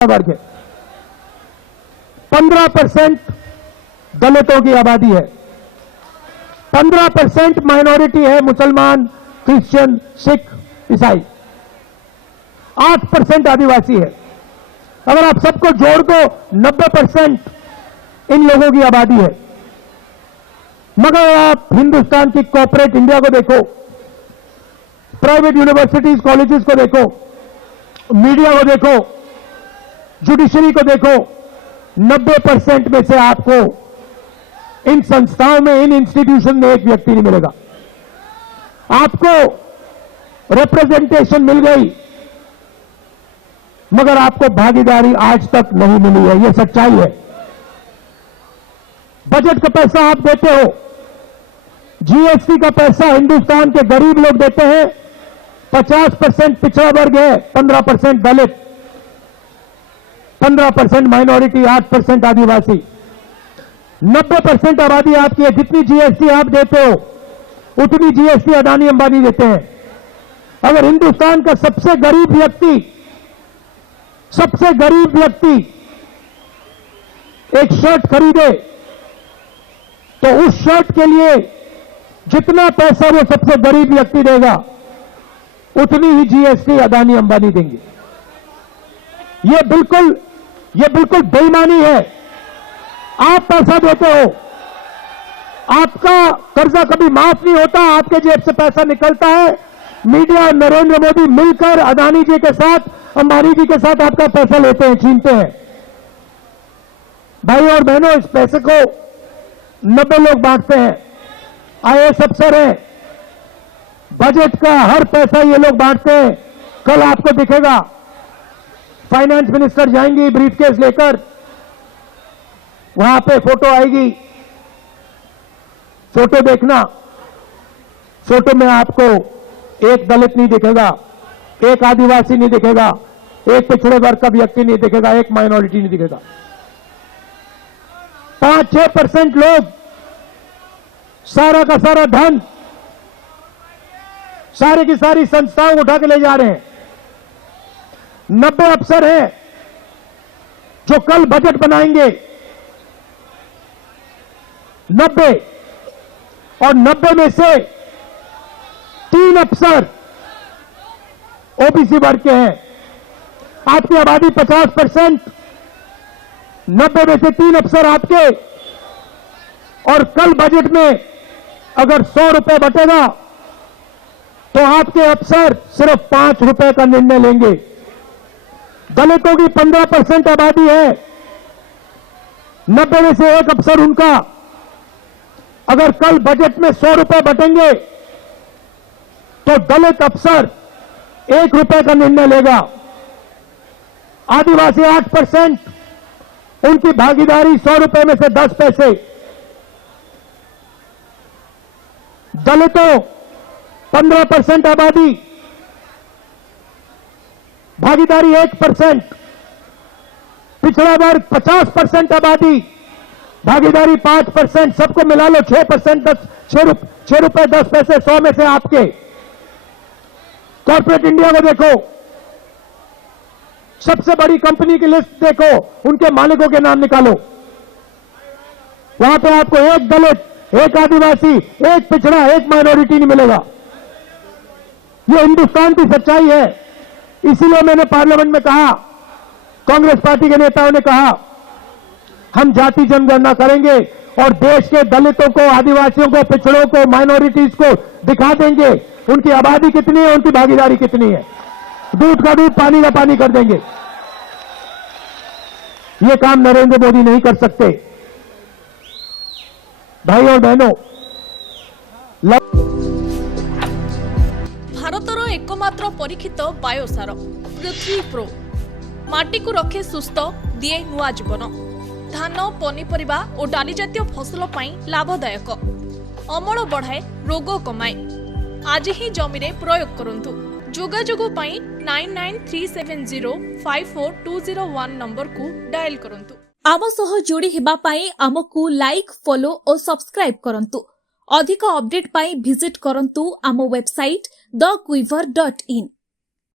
वर्ग है, 15% दलितों की आबादी है, 15% माइनॉरिटी है, मुसलमान, क्रिश्चियन, सिख, ईसाई, 8% आदिवासी है। अगर आप सबको जोड़ दो 90% इन लोगों की आबादी है। मगर आप हिंदुस्तान की कॉर्पोरेट इंडिया को देखो, प्राइवेट यूनिवर्सिटीज कॉलेजेस को देखो, मीडिया को देखो, जुडिशरी को देखो, 90% में से आपको इन संस्थाओं में, इन इंस्टीट्यूशन में एक व्यक्ति नहीं मिलेगा। आपको रिप्रेजेंटेशन मिल गई मगर आपको भागीदारी आज तक नहीं मिली है, यह सच्चाई है। बजट का पैसा आप देते हो, जीएसटी का पैसा हिंदुस्तान के गरीब लोग देते हैं, 50% पिछड़ा वर्ग है, 15% दलित, 15% माइनॉरिटी, 8% आदिवासी, 90% आबादी आपकी है। जितनी जीएसटी आप देते हो उतनी जीएसटी अडानी अंबानी देते हैं। अगर हिंदुस्तान का सबसे गरीब व्यक्ति एक शर्ट खरीदे तो उस शर्ट के लिए जितना पैसा वो सबसे गरीब व्यक्ति देगा उतनी ही जीएसटी अडानी अंबानी देंगे। ये बिल्कुल बेईमानी है। आप पैसा देते हो, आपका कर्जा कभी माफ नहीं होता, आपके जेब से पैसा निकलता है, मीडिया और नरेंद्र मोदी मिलकर अडानी जी के साथ, अंबानी जी के साथ आपका पैसा लेते हैं, छीनते हैं। भाई और बहनों, इस पैसे को 90 लोग बांटते हैं, आईएएस अफसर हैं, बजट का हर पैसा ये लोग बांटते हैं। कल आपको दिखेगा फाइनेंस मिनिस्टर जाएंगी ब्रीफकेस लेकर, वहां पे फोटो आएगी, फोटो देखना, फोटो में आपको एक दलित नहीं दिखेगा, एक आदिवासी नहीं दिखेगा, एक पिछड़े वर्ग का व्यक्ति नहीं दिखेगा, एक माइनॉरिटी नहीं दिखेगा। 5-6% लोग सारा का सारा धन, सारी की सारी संस्थाओं उठा के ले जा रहे हैं। 90 अफसर हैं जो कल बजट बनाएंगे, 90, और 90 में से 3 अफसर ओबीसी वर्ग के हैं। आपकी आबादी 50%, 90 में से 3 अफसर आपके, और कल बजट में अगर 100 रुपए बटेगा तो आपके अफसर सिर्फ 5 रुपए का निर्णय लेंगे। दलितों की 15% आबादी है, 90 में से एक अफसर उनका, अगर कल बजट में 100 रुपए बटेंगे तो दलित अफसर 1 रुपए का निर्णय लेगा। आदिवासी 8%, उनकी भागीदारी 100 रुपए में से 10 पैसे। दलितों 15% आबादी, भागीदारी 1%। पिछड़ा वर्ग 50% आबादी, भागीदारी 5%। सबको मिला लो 6%, 6 रुपए 10 पैसे 100 में से आपके। कॉर्पोरेट इंडिया को देखो, सबसे बड़ी कंपनी की लिस्ट देखो, उनके मालिकों के नाम निकालो, वहां पे आपको एक दलित, एक आदिवासी, एक पिछड़ा, एक माइनॉरिटी नहीं मिलेगा। यह हिंदुस्तान की सच्चाई है। इसीलिए मैंने पार्लियामेंट में कहा, कांग्रेस पार्टी के नेताओं ने कहा, हम जाति जनगणना करेंगे और देश के दलितों को, आदिवासियों को, पिछड़ों को, माइनॉरिटीज को दिखा देंगे उनकी आबादी कितनी है, उनकी भागीदारी कितनी है। दूध का दूध, पानी का पानी कर देंगे। ये काम नरेंद्र मोदी नहीं कर सकते। भाई और बहनों, भारतर एकमात्र परीक्षित बायोसार पृथ्वी प्रो माटी को रखे सुस्थ, दिए नुआ जीवन। धान, पनीपरिबा और डाली जातीय फसल लाभदायक, अमल बढ़ाए, रोग कमाए। आज ही जमी रे प्रयोग करंतु। जोगाजोग 9937054201 नंबर को डायल करंतु। आम सह जोड़ी हेबा पाई आमकु लाइक, फॉलो और सब्सक्राइब करंतु। अधिक अपडेट पाई विजिट करंतु आम वेबसाइट thequiver.in।